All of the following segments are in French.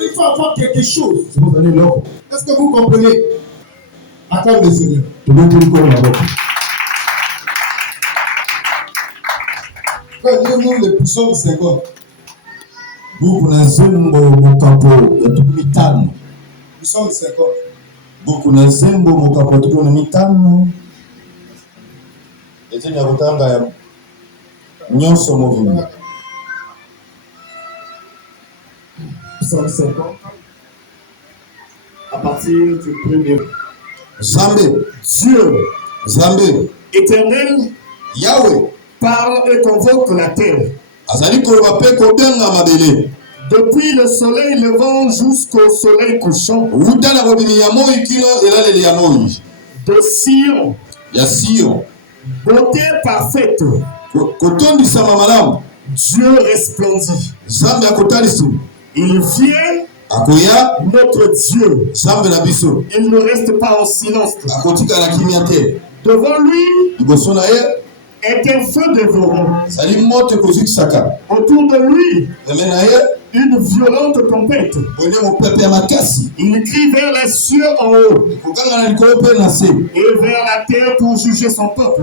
il faut avoir quelque chose. Est-ce que vous comprenez? Attendez, Seigneur. Nous le psaume 50. Beaucoup na zembo mokapo ya tumitano. Psaume 50. Beaucoup na zembo mokapo ya tumitano. Ete nyakutanga ya nyonso mobimbi. Psaume 50. À partir du premier. Zambé. Dieu. Zambé. Éternel. Yahweh. Parle et convoque la terre. Depuis le soleil levant jusqu'au soleil couchant. De Sion. Beauté parfaite. Dieu resplendit. Il vient. Notre Dieu. Il ne reste pas en silence. Devant lui est un feu dévorant. Autour de lui, une violente tempête. Il crie vers les cieux en haut et vers la terre pour juger son peuple.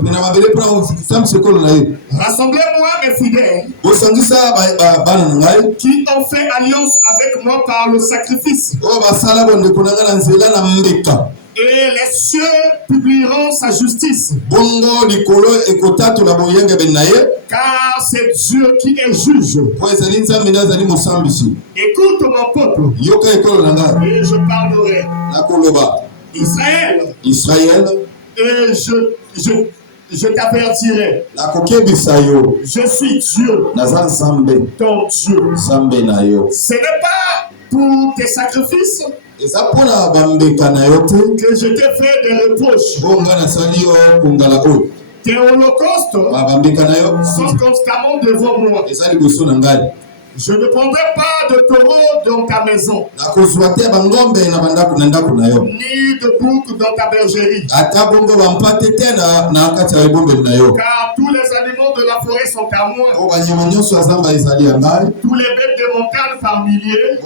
Rassemblez-moi mes fidèles qui ont fait alliance avec moi par le sacrifice. Et les cieux publieront sa justice. Car c'est Dieu qui est juge. Écoute mon peuple. Et je parlerai. Israël. Et je t'avertirai. Je suis Dieu. Ton Dieu. Ce n'est pas pour tes sacrifices que je t'ai fait des reproches. Tes holocaustes sont constamment devant moi. Je ne prendrai pas de taureau dans ta maison, ni de bouc dans ta bergerie. Car tous les animaux de la forêt sont à moi. Tous les bêtes des montagnes par milliers.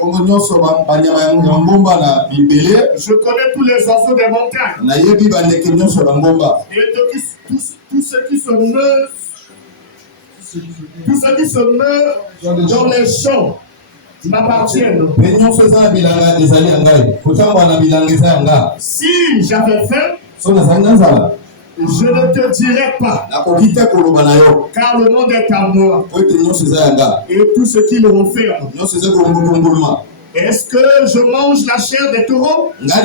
Je connais tous les oiseaux des montagnes. Et tous ceux qui se meurent. Tous ceux qui se meurent dans les champs m'appartiennent. Si j'avais faim, je ne te dirais pas. Car le monde est à moi. Et tout ce qui le renferme. Est-ce que je mange la chair des taureaux? Est-ce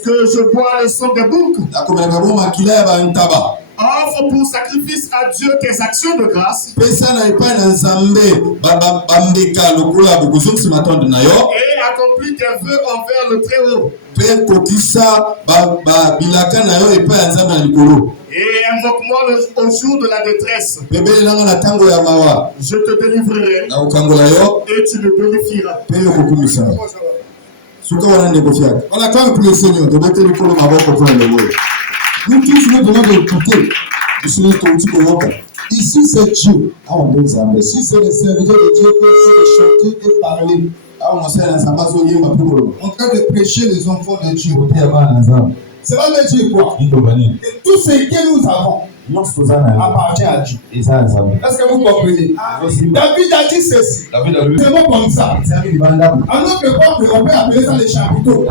que je bois le sang des boucs? Offre pour sacrifice à Dieu tes actions de grâce. Et accomplis tes vœux envers le Très-Haut. Et invoque-moi au jour de la détresse. Je te délivrerai. Et tu me glorifieras. On attend pour le Seigneur. Nous tous nous devons écouter. Ici c'est Dieu. Ici c'est le serviteur de Dieu qui fait chanter et parler. En train de prêcher les enfants de Dieu. Ça veut dire quoi? Et tout ce que nous avons appartient à Dieu. Est-ce que vous comprenez? David a dit ceci. C'est bon comme ça. À notre époque, on peut appeler ça les chapiteaux.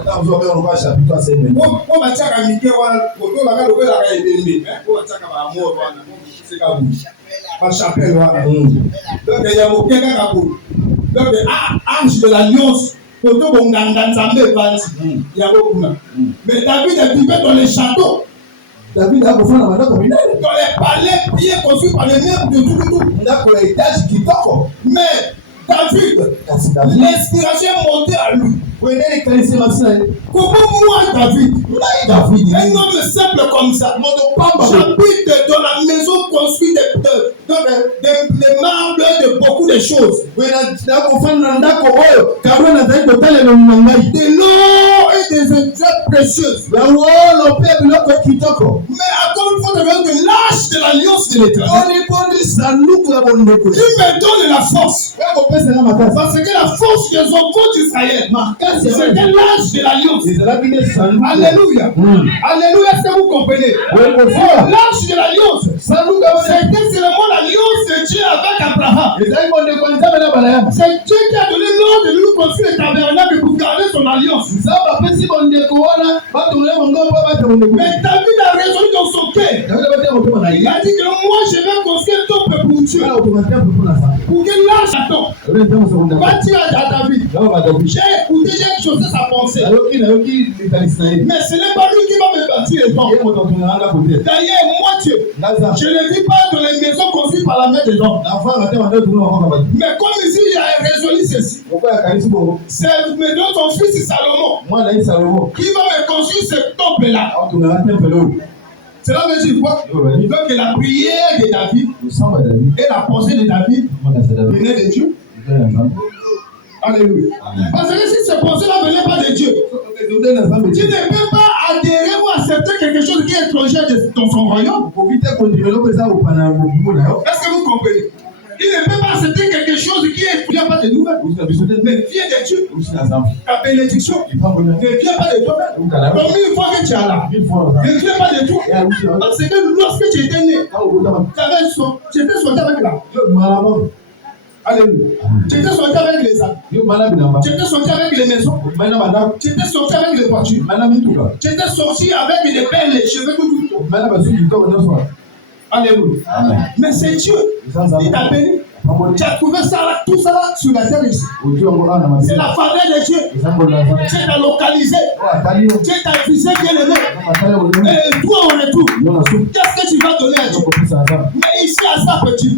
La chapelle. Donc, il y a donc, ange de l'alliance. Mais David vivait dans les châteaux. David a besoin dans les palais bien construits par les mains de tout. Mais David, l'inspiration est montée à lui. Comment moi, David, un homme simple comme ça, j'habite dans la maison construite Donc, des marbles de beaucoup de choses. De l'or et des objets précieux. Mais encore une fois, de l'âge de l'alliance de l'Éternel. Il me donne la force. Parce que la force des enfants d'Israël, c'était l'âge de l'alliance. Alléluia. Alléluia, est-ce que vous comprenez? L'âge de l'alliance, c'était seulement l'alliance de Dieu avec Abraham. C'est Dieu qui a donné l'ordre de lui construire le tabernacle pour garder son alliance. Mais David a résolu dans son cœur. Il a dit que moi je vais construire ton peuple pour Dieu. Pour que l'âge attend. Va dire à David, j'ai écouté, j'ai exaucé sa pensée. Mais ce n'est pas lui qui va me bâtir les temps. D'ailleurs, moi Dieu, je ne vis pas dans les maisons construites par la main des hommes. Mais comme ici, j'ai résolu ceci. C'est maintenant ton fils Salomon qui va me construire ce temple-là. Cela veut dire quoi? Il veut que la prière de David et la pensée de David venaient de Dieu. Alléluia. Parce que si ces pensées-là ne venaient pas de Dieu, tu ne peux pas adhérer ou accepter quelque chose qui est étranger dans son royaume. Est-ce que vous comprenez? Il ne peut pas accepter quelque chose qui ne vient pas de nous-mêmes, mais vient de Dieu. Ta bénédiction ne vient pas de toi-même. Donc une fois que tu es là, ne vient pas de toi. Parce que lorsque tu étais né, tu étais sorti avec la. Alléluia. Tu étais sorti avec les âmes. Tu étais sorti avec les maisons. Tu étais sorti avec les voitures. Tu étais sorti avec les pelles, les cheveux, tout. Alléluia. Mais c'est Dieu. Il t'a béni. Tu as trouvé ça là, tout ça là sur la terre ici. C'est la faveur de Dieu. Dieu t'a localisé. Dieu t'a visé bien aimé. Et toi en retour, qu'est-ce que tu vas donner à Dieu? Mais ici, à ça petit.